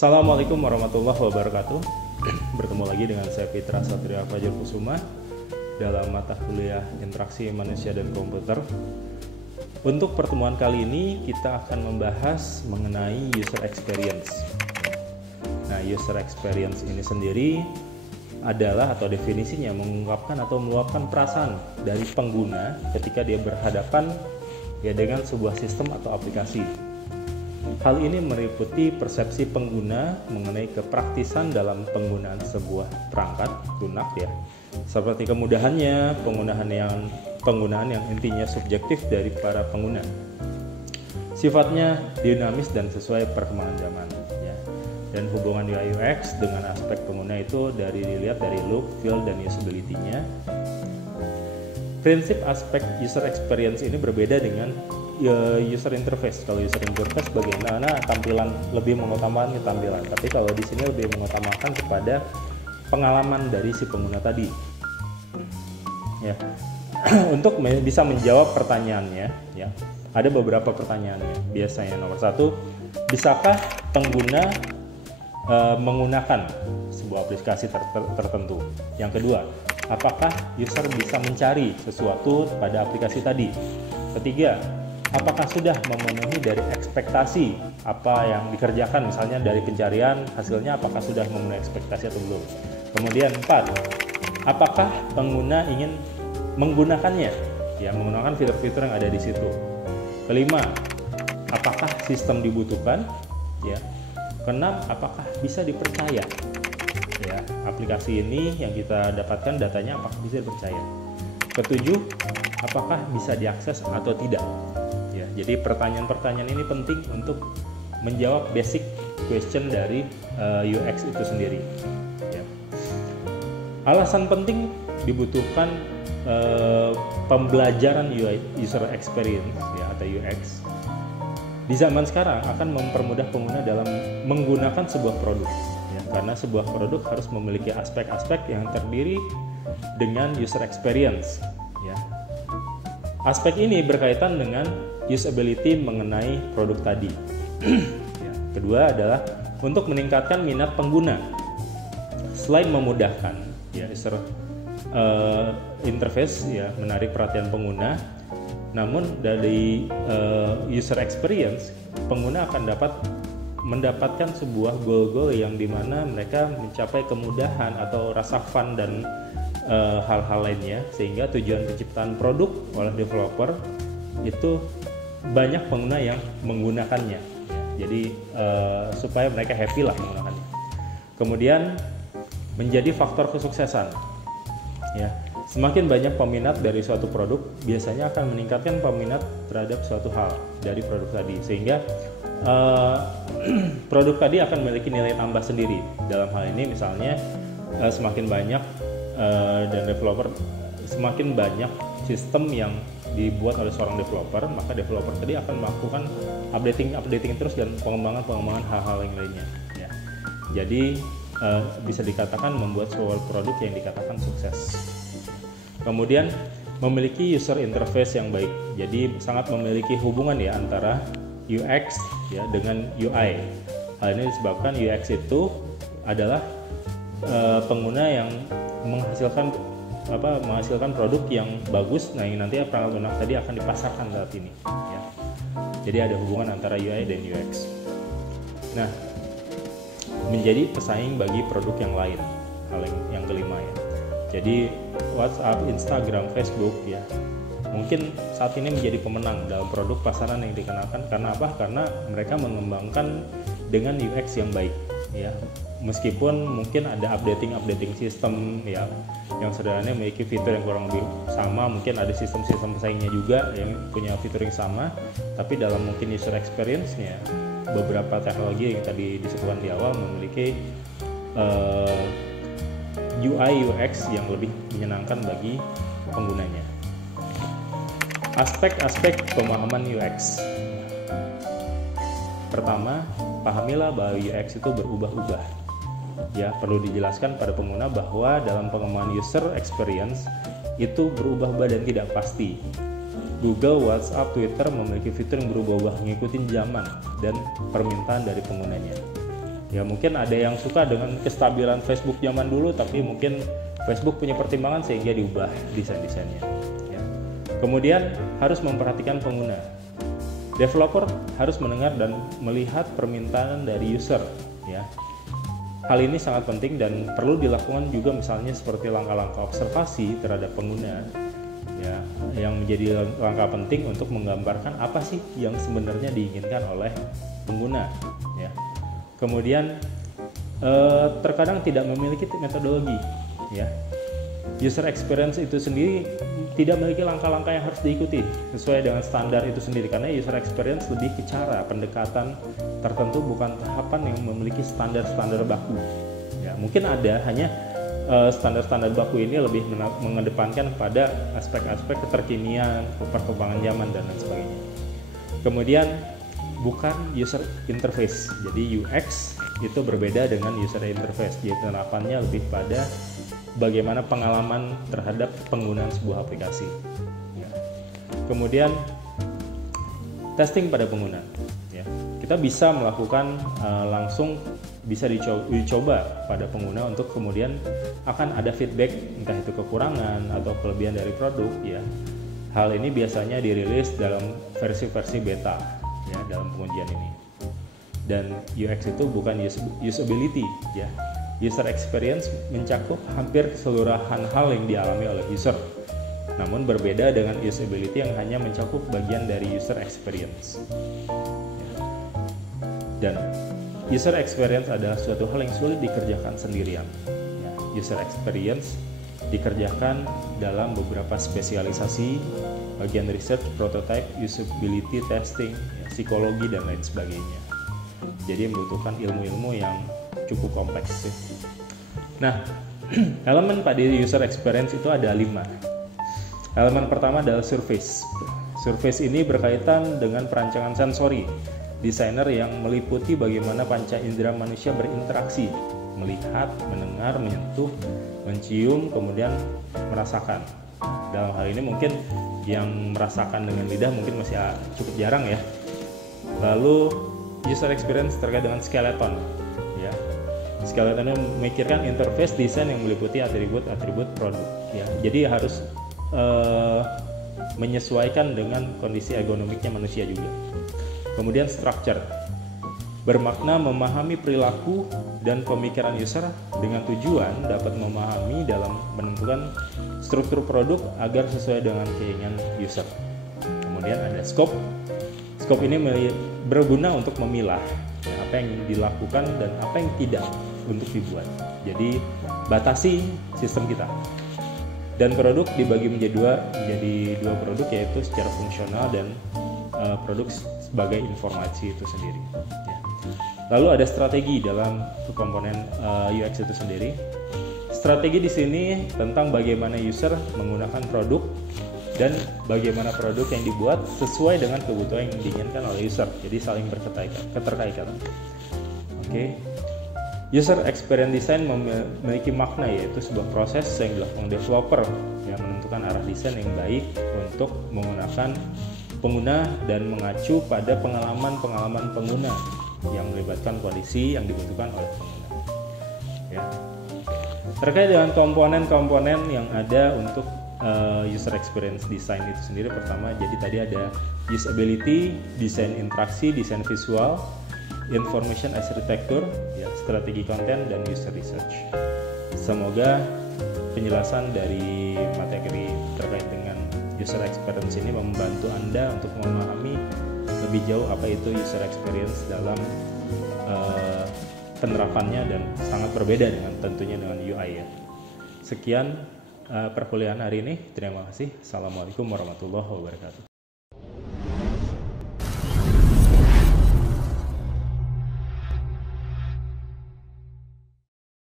Assalamualaikum warahmatullahi wabarakatuh. Bertemu lagi dengan saya Fitra Satria Fajar Kusuma dalam mata kuliah Interaksi Manusia dan Komputer. Untuk pertemuan kali ini kita akan membahas mengenai user experience. Nah, user experience ini sendiri adalah atau definisinya mengungkapkan atau meluapkan perasaan dari pengguna ketika dia berhadapan dengan sebuah sistem atau aplikasi. Hal ini meliputi persepsi pengguna mengenai kepraktisan dalam penggunaan sebuah perangkat lunak seperti kemudahannya, penggunaan yang intinya subjektif dari para pengguna. Sifatnya dinamis dan sesuai perkembangan zaman Dan hubungan UI UX dengan aspek pengguna itu dilihat dari look, feel, dan usability-nya. Prinsip aspek user experience ini berbeda dengan user interface. Kalau user interface bagaimana tampilan, lebih mengutamakan tampilan, tapi kalau di sini lebih mengutamakan kepada pengalaman dari si pengguna tadi. Untuk bisa menjawab pertanyaannya, ada beberapa pertanyaannya. Biasanya nomor satu, bisakah pengguna menggunakan sebuah aplikasi tertentu? Yang kedua, apakah user bisa mencari sesuatu pada aplikasi tadi? Ketiga, apakah sudah memenuhi dari ekspektasi apa yang dikerjakan, misalnya dari pencarian hasilnya apakah sudah memenuhi ekspektasi atau belum. Kemudian 4, apakah pengguna ingin menggunakannya, menggunakan fitur-fitur yang ada di situ. Kelima, apakah sistem dibutuhkan, Keenam, apakah bisa dipercaya, aplikasi ini yang kita dapatkan datanya apakah bisa dipercaya. Ketujuh, apakah bisa diakses atau tidak. Jadi pertanyaan-pertanyaan ini penting untuk menjawab basic question dari UX itu sendiri. Alasan penting dibutuhkan pembelajaran user experience atau UX di zaman sekarang akan mempermudah pengguna dalam menggunakan sebuah produk, karena sebuah produk harus memiliki aspek-aspek yang terdiri dengan user experience. Aspek ini berkaitan dengan usability mengenai produk tadi. Kedua adalah untuk meningkatkan minat pengguna. Selain memudahkan user interface menarik perhatian pengguna, namun dari user experience pengguna akan mendapatkan sebuah goal-goal yang dimana mereka mencapai kemudahan atau rasa fun dan hal-hal lainnya, sehingga tujuan penciptaan produk oleh developer itu banyak pengguna yang menggunakannya. Jadi supaya mereka happy lah menggunakannya. Kemudian menjadi faktor kesuksesan. Semakin banyak peminat dari suatu produk, biasanya akan meningkatkan peminat terhadap suatu hal dari produk tadi, sehingga produk tadi akan memiliki nilai tambah sendiri. Dalam hal ini misalnya semakin banyak dan developer, semakin banyak sistem yang dibuat oleh seorang developer, maka developer tadi akan melakukan updating terus dan pengembangan hal-hal yang lainnya. Jadi bisa dikatakan membuat sebuah produk yang dikatakan sukses. Kemudian memiliki user interface yang baik. Jadi sangat memiliki hubungan antara UX dengan UI. Hal ini disebabkan UX itu adalah pengguna yang menghasilkan produk yang bagus, yang nanti perangkat lunak tadi akan dipasarkan saat ini. Jadi ada hubungan antara UI dan UX. Nah, menjadi pesaing bagi produk yang lain. Hal yang kelima Jadi WhatsApp, Instagram, Facebook mungkin saat ini menjadi pemenang dalam produk pasaran yang dikenalkan. Karena apa? Karena mereka mengembangkan dengan UX yang baik. Meskipun mungkin ada updating sistem yang sederhana memiliki fitur yang kurang lebih sama, mungkin ada sistem-sistem pesaingnya juga yang punya fitur yang sama, tapi dalam mungkin user experience-nya beberapa teknologi yang tadi disebutkan di awal memiliki UI UX yang lebih menyenangkan bagi penggunanya. Aspek-aspek pemahaman UX. Pertama, pahamilah bahwa UX itu berubah-ubah. Perlu dijelaskan pada pengguna bahwa dalam pengembangan user experience itu berubah-ubah dan tidak pasti. Google, WhatsApp, Twitter memiliki fitur yang berubah-ubah mengikuti zaman dan permintaan dari penggunanya. Ya mungkin ada yang suka dengan kestabilan Facebook zaman dulu, tapi mungkin Facebook punya pertimbangan sehingga diubah desain-desainnya. Ya. Kemudian harus memperhatikan pengguna. Developer harus mendengar dan melihat permintaan dari user. Ya. Hal ini sangat penting dan perlu dilakukan juga misalnya seperti langkah-langkah observasi terhadap pengguna. Ya, yang menjadi langkah penting untuk menggambarkan apa sih yang sebenarnya diinginkan oleh pengguna. Ya. Kemudian terkadang tidak memiliki metodologi, ya. User experience itu sendiri tidak memiliki langkah-langkah yang harus diikuti sesuai dengan standar itu sendiri, karena user experience lebih ke cara pendekatan tertentu, bukan tahapan yang memiliki standar-standar baku. Ya, mungkin ada, hanya standar-standar baku ini lebih mengedepankan pada aspek-aspek keterkinian, perkembangan zaman dan lain sebagainya. Kemudian bukan user interface. Jadi UX itu berbeda dengan user interface. Jadi penerapannya lebih pada bagaimana pengalaman terhadap penggunaan sebuah aplikasi. Ya. Kemudian testing pada pengguna. Ya. Kita bisa melakukan langsung, bisa dicoba pada pengguna untuk kemudian akan ada feedback, entah itu kekurangan atau kelebihan dari produk. Ya. Hal ini biasanya dirilis dalam versi-versi beta. Ya, dalam pengujian ini. Dan UX itu bukan usability, ya. User experience mencakup hampir keseluruhan hal yang dialami oleh user. Namun berbeda dengan usability yang hanya mencakup bagian dari user experience. Ya. Dan user experience adalah suatu hal yang sulit dikerjakan sendirian. Ya, user experience dikerjakan dalam beberapa spesialisasi, bagian research, prototype, usability testing, ya, psikologi dan lain sebagainya. Jadi membutuhkan ilmu-ilmu yang cukup kompleks. Ya. Nah, elemen pada user experience itu ada 5. Elemen pertama adalah surface. Surface ini berkaitan dengan perancangan sensori. Desainer yang meliputi bagaimana panca indera manusia berinteraksi, melihat, mendengar, menyentuh, mencium, kemudian merasakan. Dalam hal ini mungkin yang merasakan dengan lidah mungkin masih cukup jarang ya. Lalu user experience terkait dengan skeleton, ya. Skeleton ini memikirkan interface desain yang meliputi atribut-atribut produk, ya. Jadi harus menyesuaikan dengan kondisi ergonomiknya manusia juga. Kemudian structure, bermakna memahami perilaku dan pemikiran user dengan tujuan dapat memahami dalam menentukan struktur produk agar sesuai dengan keinginan user. Kemudian ada scope. Scope ini berguna untuk memilah apa yang dilakukan dan apa yang tidak untuk dibuat. Jadi batasi sistem kita. Dan produk dibagi menjadi dua produk, yaitu secara fungsional dan produk sebagai informasi itu sendiri. Ya. Lalu ada strategi dalam komponen UX itu sendiri. Strategi di sini tentang bagaimana user menggunakan produk dan bagaimana produk yang dibuat sesuai dengan kebutuhan yang diinginkan oleh user. Jadi saling keterkaitan. Oke. User experience design memiliki makna, yaitu sebuah proses yang dilakukan developer yang menentukan arah desain yang baik untuk menggunakan pengguna dan mengacu pada pengalaman pengguna yang melibatkan kondisi yang dibutuhkan oleh pengguna. Ya. Terkait dengan komponen-komponen yang ada untuk user experience design itu sendiri, pertama jadi tadi ada usability, desain interaksi, desain visual, information architecture, ya, strategi konten, dan user research. Semoga penjelasan dari materi terkait dengan user experience ini membantu Anda untuk memahami lebih jauh apa itu user experience dalam penerapannya, dan sangat berbeda dengan tentunya dengan UI ya. Sekian perkuliahan hari ini. Terima kasih. Assalamualaikum warahmatullahi wabarakatuh.